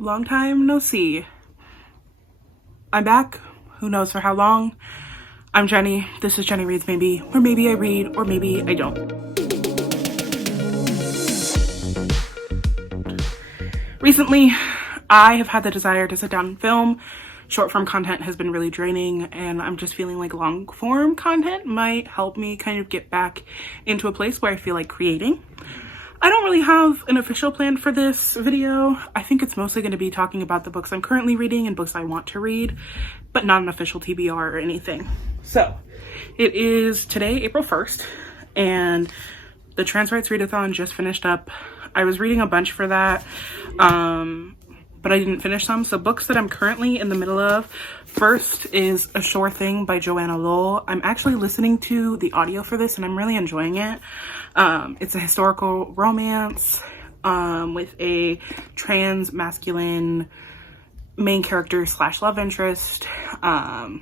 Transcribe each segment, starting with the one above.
Long time no see. I'm back. Who knows for how long? I'm Jenny. This is Jenny Reads Maybe, or maybe I read, or maybe I don't. Recently, I have had the desire to sit down and film. Short form content has been really draining, and I'm just feeling like long form content might help me kind of get back into a place where I feel like creating. I don't really have an official plan for this video. I think it's mostly going to be talking about the books I'm currently reading and books I want to read, but not an official TBR or anything. So, it is today, April 1st, and the Trans Rights Readathon just finished up. I was reading a bunch for that, but I didn't finish some. So books that I'm currently in the middle of, first is A Sure Thing by Joanna Lowell. I'm actually listening to the audio for this and I'm really enjoying it. It's a historical romance with a trans masculine main character / love interest. I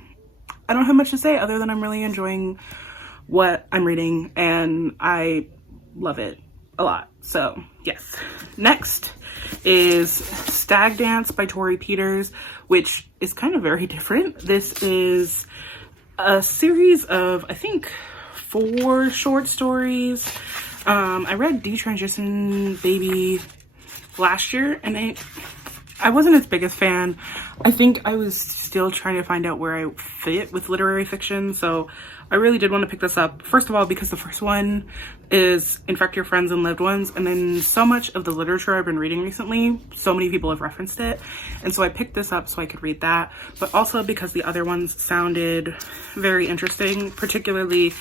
don't have much to say other than I'm really enjoying what I'm reading and I love it a lot. So yes. Next is Stag Dance by Torrey Peters, which is kind of very different. This is a series of, I think, 4 short stories. I read Detransition Baby last year and I wasn't its biggest fan. I think I was still trying to find out where I fit with literary fiction, so I really did want to pick this up. First of all, because the first one is Infect Your Friends and Loved Ones, and then so much of the literature I've been reading recently, so many people have referenced it, and so I picked this up so I could read that, but also because the other ones sounded very interesting, particularly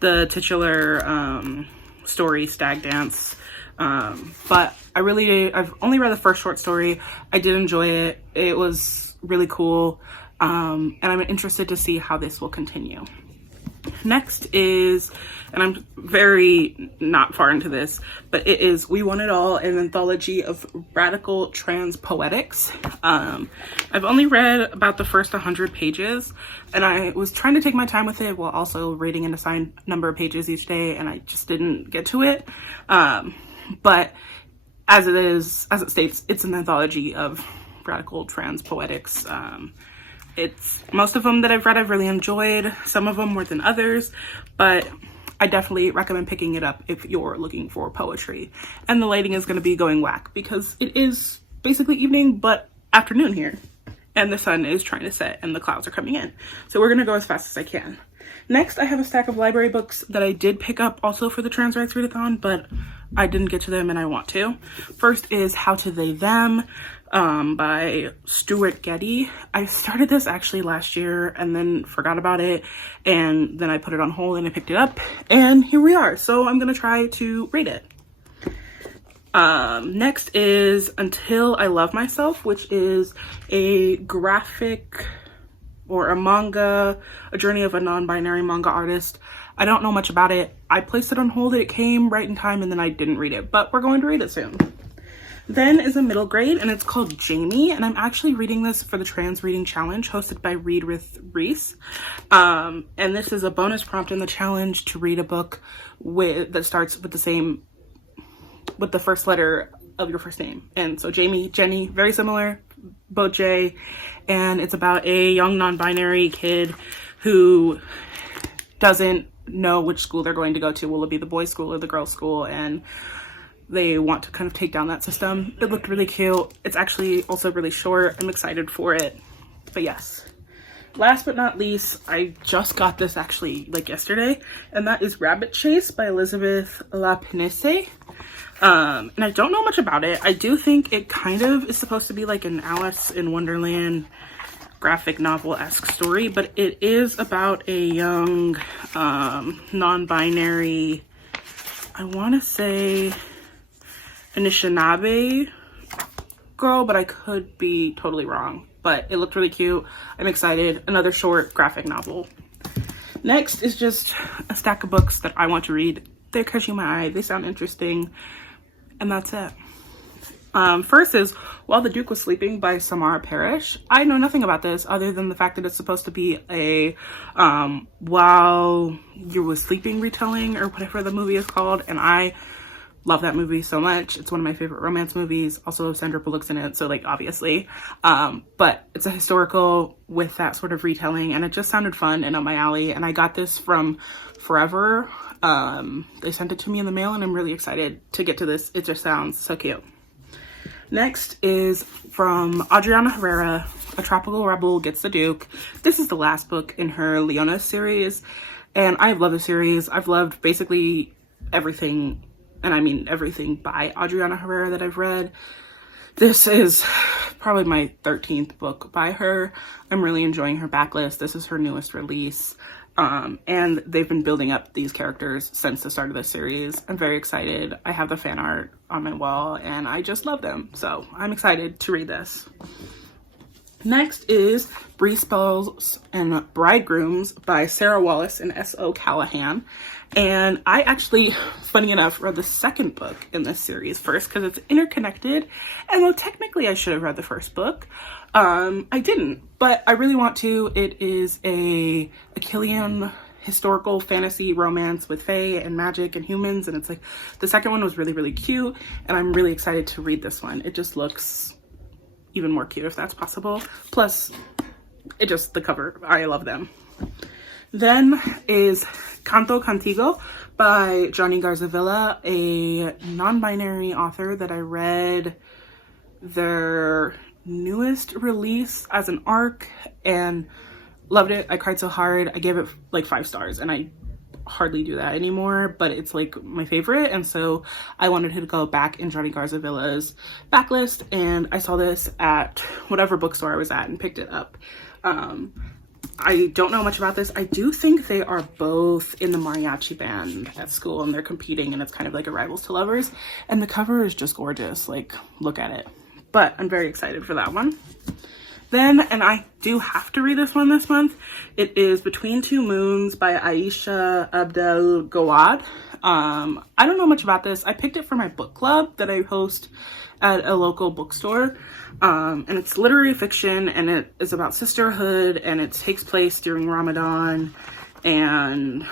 the titular story, Stag Dance. But I've only read the first short story. I did enjoy it. It was really cool. And I'm interested to see how this will continue. Next is, and I'm very not far into this, but it is We Want It All, an anthology of radical trans poetics. I've only read about the first 100 pages, and I was trying to take my time with it while also reading an assigned number of pages each day, and I just didn't get to it. But as it states, it's an anthology of radical trans poetics. It's most of them that I've read I've really enjoyed, some of them more than others, but I definitely recommend picking it up if you're looking for poetry. And the lighting is going to be going whack because it is basically evening but afternoon here, and the sun is trying to set and the clouds are coming in. So we're going to go as fast as I can. Next, I have a stack of library books that I did pick up also for the Trans Rights Readathon, but I didn't get to them and I want to. First is How to They Them by Stuart Getty. I started this actually last year and then forgot about it, and then I put it on hold and I picked it up and here we are. So I'm gonna try to read it. Next is Until I Love Myself, which is a graphic or a manga, a journey of a non-binary manga artist. I don't know much about it. I placed it on hold, it came right in time, and then I didn't read it, but we're going to read it soon. Then is a middle grade, and it's called Jamie, and I'm actually reading this for the Trans Reading Challenge hosted by Read with Reese. And this is a bonus prompt in the challenge to read a book that starts with the first letter of your first name. And so Jamie, Jenny, very similar, both J, and it's about a young non-binary kid who doesn't know which school they're going to go to. Will it be the boys' school or the girls' school? And they want to kind of take down that system. It looked really cute. It's actually also really short. I'm excited for it. But yes. Last but not least, I just got this actually like yesterday, and that is Rabbit Chase by Elizabeth Lapinese. And I don't know much about it. I do think it kind of is supposed to be like an Alice in Wonderland graphic novel-esque story, but it is about a young non-binary, I want to say Anishinaabe girl, but I could be totally wrong. But it looked really cute. I'm excited. Another short graphic novel. Next is just a stack of books that I want to read. They're catching my eye. They sound interesting. And that's it. First is While the Duke Was Sleeping by Samara Parrish. I know nothing about this other than the fact that it's supposed to be a While You Was Sleeping retelling or whatever the movie is called. And I love that movie so much. It's one of my favorite romance movies. Also, Sandra Bullock's in it, so like obviously. But it's a historical with that sort of retelling, and it just sounded fun and up my alley. And I got this from Forever. They sent it to me in the mail, and I'm really excited to get to this. It just sounds so cute. Next is from Adriana Herrera, A Tropical Rebel Gets the Duke. This is the last book in her Leona series, and I love the series. I've loved basically everything, and I mean everything by Adriana Herrera that I've read. This is probably my 13th book by her. I'm really enjoying her backlist. This is her newest release. And they've been building up these characters since the start of the series. I'm very excited. I have the fan art on my wall and I just love them. So I'm excited to read this. Next is Bree Spells and Bridegrooms by Sarah Wallace and S.O. Callahan. And I actually, funny enough, read the second book in this series first because it's interconnected. And though technically I should have read the first book, I didn't, but I really want to. It is a Achillean historical fantasy romance with fae and magic and humans. And it's like, the second one was really, really cute. And I'm really excited to read this one. It just looks even more cute if that's possible. Plus, the cover, I love them. Then is Canto Contigo by Johnny Garzavilla, a non-binary author that I read their newest release as an ARC and loved it. I cried so hard. I gave it like 5 stars, and I hardly do that anymore, but it's like my favorite, and so I wanted to go back in Johnny Garzavilla's backlist, and I saw this at whatever bookstore I was at and picked it up. I don't know much about this. I do think they are both in the mariachi band at school, and they're competing, and it's kind of like a Rivals to Lovers, and the cover is just gorgeous. Like, look at it. But I'm very excited for that one. Then, and I do have to read this one this month, it is Between Two Moons by Aisha Abdel Gawad. I don't know much about this. I picked it for my book club that I host at a local bookstore. And it's literary fiction, and it is about sisterhood, and it takes place during Ramadan, and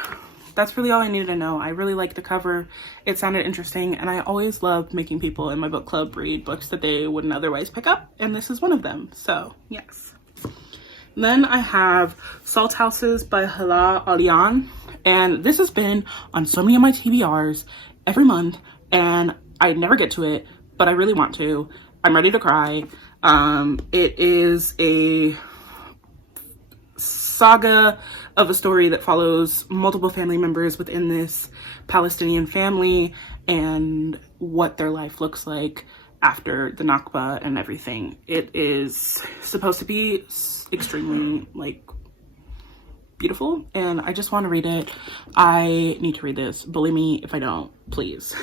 that's really all I needed to know. I really liked the cover. It sounded interesting, and I always loved making people in my book club read books that they wouldn't otherwise pick up, and this is one of them, so yes. Then I have Salt Houses by Hala Alian, and this has been on so many of my TBRs every month, and I never get to it, but I really want to. I'm ready to cry. It is a saga of a story that follows multiple family members within this Palestinian family and what their life looks like after the Nakba and everything. It is supposed to be extremely like beautiful, and I just want to read it. I need to read this. Believe me if I don't, please.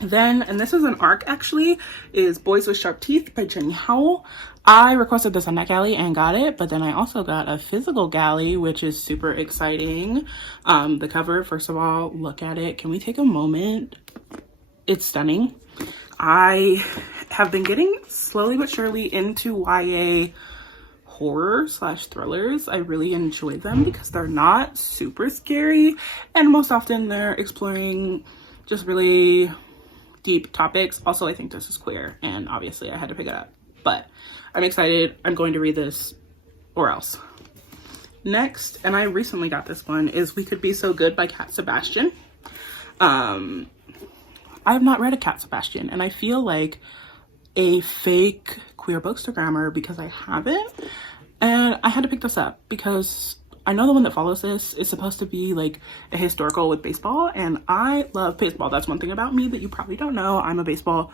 Then, and this is an ARC actually, is Boys with Sharp Teeth by Jenny Howell. I requested this on NetGalley and got it, but then I also got a physical galley, which is super exciting. The cover, first of all, look at it. Can we take a moment? It's stunning. I have been getting slowly but surely into YA horror / thrillers. I really enjoy them because they're not super scary, and most often they're exploring just really deep topics. Also, I think this is queer, and obviously I had to pick it up, but I'm excited. I'm going to read this or else. Next, and I recently got this one, is We Could Be So Good by Cat Sebastian. I have not read a Cat Sebastian, and I feel like a fake queer bookstagrammer because I haven't, and I had to pick this up because I know the one that follows this is supposed to be like a historical with baseball, and I love baseball. That's one thing about me that you probably don't know. I'm a baseball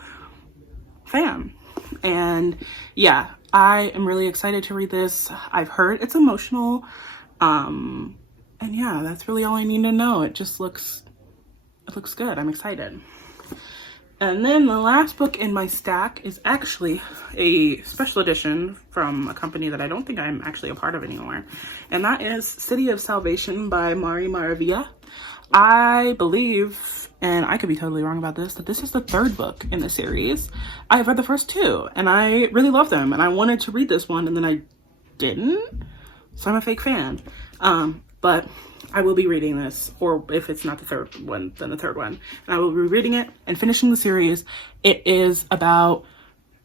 fan, and yeah, I am really excited to read this. I've heard it's emotional, and yeah, that's really all I need to know. It looks good. I'm excited. And then the last book in my stack is actually a special edition from a company that I don't think I'm actually a part of anymore. And that is City of Salvation by Mari Maravilla. I believe, and I could be totally wrong about this, that this is the 3rd book in the series. I've read the first 2 and I really love them, and I wanted to read this one and then I didn't. So I'm a fake fan. But I will be reading this, or if it's not the third one, then the third one. And I will be reading it and finishing the series. It is about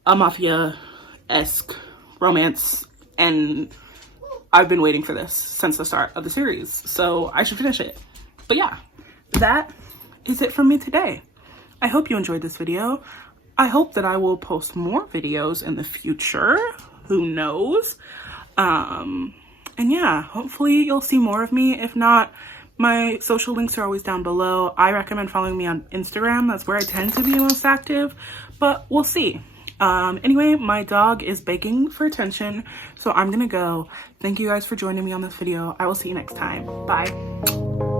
a mafia-esque romance, and I've been waiting for this since the start of the series, so I should finish it. But yeah, that is it from me today. I hope you enjoyed this video. I hope that I will post more videos in the future. Who knows? And yeah, hopefully you'll see more of me. If not, my social links are always down below. I recommend following me on Instagram. That's where I tend to be most active, but we'll see. Anyway, my dog is begging for attention, so I'm gonna go. Thank you guys for joining me on this video. I will see you next time. Bye.